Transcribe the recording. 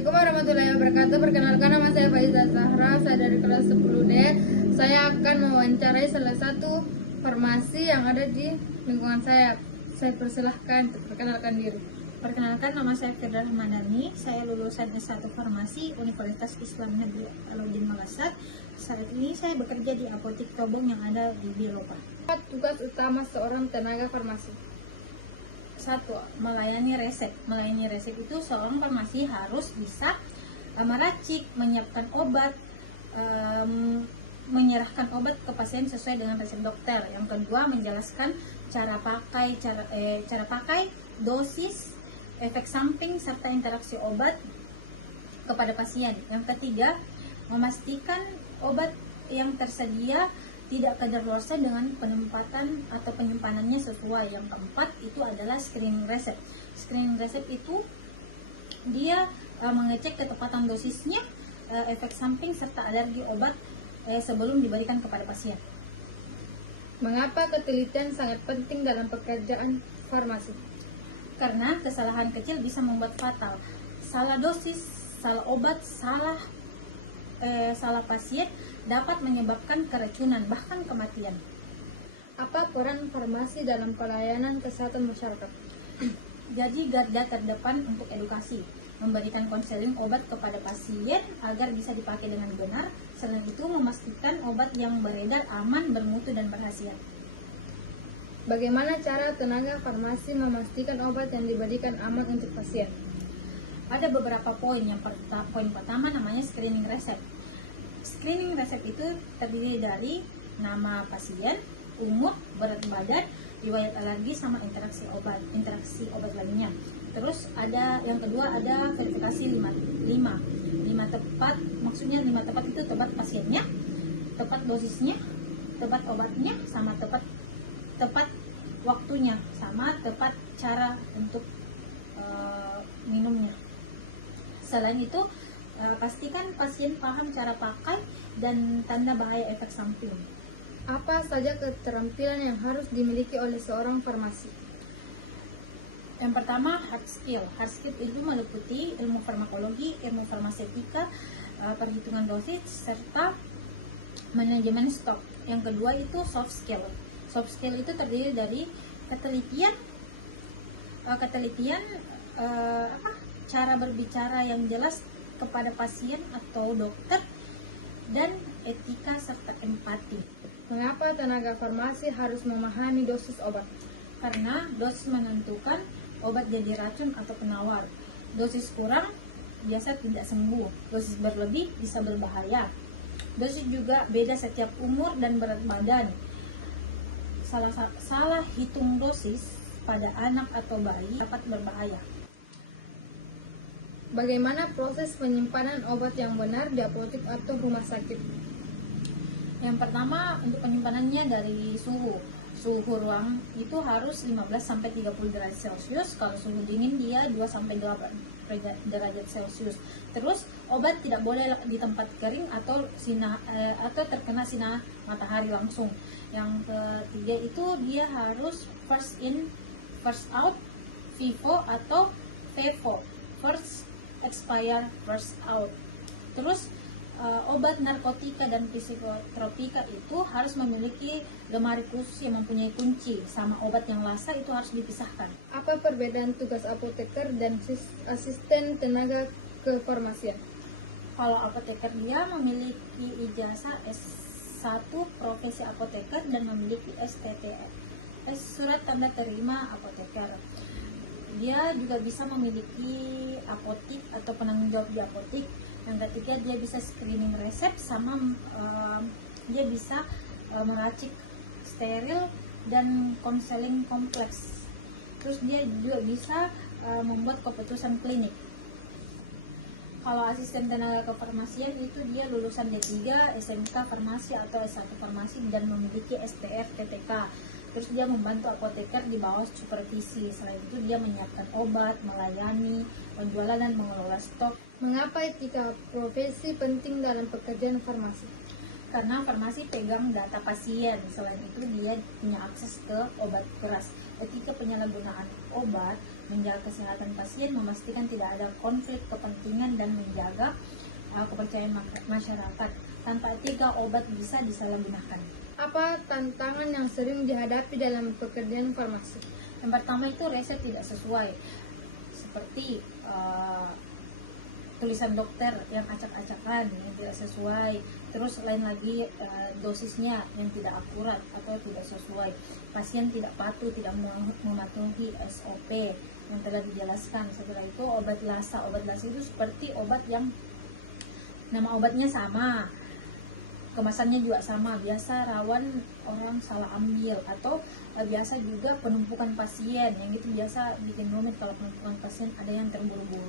Assalamualaikum warahmatullahi wabarakatuh. Perkenalkan, nama saya Faiza Zahra, saya dari kelas 10D. Saya akan mewawancarai salah satu farmasi yang ada di lingkungan saya. Saya persilahkan untuk perkenalkan diri. Perkenalkan, nama saya Firda Rahmadani. Saya lulusan S1 Farmasi Universitas Islam Negeri Alauddin Makassar. Saat ini saya bekerja di apotik Tobong yang ada di Bilopa. Apa tugas utama seorang tenaga farmasi? 1. Melayani resep. Melayani resep itu seorang farmasi harus bisa meracik, menyiapkan obat, menyerahkan obat ke pasien sesuai dengan resep dokter. Yang kedua, menjelaskan cara pakai, dosis, efek samping serta interaksi obat kepada pasien. Yang ketiga, memastikan obat yang tersedia tidak kadaluarsa dengan penempatan atau penyimpanannya sesuai. Yang keempat itu adalah screening resep. Screening resep itu dia mengecek ketepatan dosisnya, efek samping serta alergi obat sebelum diberikan kepada pasien. Mengapa ketelitian sangat penting dalam pekerjaan farmasi? Karena kesalahan kecil bisa membuat fatal. Salah dosis, salah obat, salah pasien dapat menyebabkan keracunan bahkan kematian. Apa peran farmasi dalam pelayanan kesehatan masyarakat? Jadi garda terdepan untuk edukasi, memberikan konseling obat kepada pasien agar bisa dipakai dengan benar. Selain itu, memastikan obat yang beredar aman, bermutu, dan berkhasiat. Bagaimana cara tenaga farmasi memastikan obat yang diberikan aman untuk pasien? Ada beberapa poin. Poin pertama namanya screening resep. Screening resep itu terdiri dari nama pasien, umur, berat badan, riwayat alergi, sama interaksi obat lainnya. Terus ada yang kedua, ada verifikasi 5 tepat. Maksudnya 5 tepat itu tepat pasiennya, tepat dosisnya, tepat obatnya, sama tepat waktunya, sama tepat cara untuk minumnya. Selain itu, pastikan pasien paham cara pakai dan tanda bahaya efek samping. Apa saja keterampilan yang harus dimiliki oleh seorang farmasi? Yang pertama, hard skill. Hard skill itu meliputi ilmu farmakologi, ilmu farmaseutika, perhitungan dosis, serta manajemen stok. Yang kedua itu soft skill. Soft skill itu terdiri dari ketelitian, cara berbicara yang jelas kepada pasien atau dokter, dan etika serta empati. Mengapa tenaga farmasi harus memahami dosis obat? Karena dosis menentukan obat jadi racun atau penawar. Dosis kurang biasa tidak sembuh, dosis berlebih bisa berbahaya. Dosis juga beda setiap umur dan berat badan. Salah hitung dosis pada anak atau bayi dapat berbahaya. Bagaimana proses penyimpanan obat yang benar di apotek atau rumah sakit? Yang pertama, untuk penyimpanannya dari suhu ruang itu harus 15-30 derajat Celcius. Kalau suhu dingin dia 2-8 derajat Celcius. Terus obat tidak boleh di tempat kering atau terkena sinar matahari langsung. Yang ketiga itu dia harus first in first out, FIFO atau FEFO, first expire first out. Terus obat narkotika dan psikotropika itu harus memiliki lemari khusus yang mempunyai kunci, sama obat yang lasa itu harus dipisahkan. Apa perbedaan tugas apoteker dan asisten tenaga kefarmasian? Kalau apoteker dia memiliki ijazah S1 profesi apoteker dan memiliki STTR, surat tanda terima apoteker. Dia juga bisa memiliki apotik atau penanggung jawab di apotik. Yang ketiga, dia bisa screening resep, sama dia bisa meracik steril dan konseling kompleks. Terus dia juga bisa membuat keputusan klinik. Kalau asisten tenaga kefarmasian itu dia lulusan D3, SMK Farmasi atau S1 Farmasi dan memiliki STR TTK. Terus dia membantu apoteker di bawah supervisi. Selain itu dia menyiapkan obat, melayani, penjualan dan mengelola stok. Mengapa etika profesi penting dalam pekerjaan farmasi? Karena farmasi pegang data pasien. Selain itu dia punya akses ke obat keras. Etika penyalahgunaan obat menjaga kesehatan pasien, memastikan tidak ada konflik kepentingan, dan menjaga kepercayaan masyarakat. Tanpa etika, obat bisa disalahgunakan. Apa tantangan yang sering dihadapi dalam pekerjaan farmasi? Yang pertama itu resep tidak sesuai, seperti tulisan dokter yang acak-acakan, yang tidak sesuai. Terus lain lagi dosisnya yang tidak akurat atau tidak sesuai. Pasien tidak patuh, tidak mematuhi SOP yang telah dijelaskan. Setelah itu obat lasa itu seperti obat yang nama obatnya sama, kemasannya juga sama, biasa rawan orang salah ambil, atau biasa juga penumpukan pasien, yang itu biasa bikin rumit kalau penumpukan pasien, ada yang terburu-buru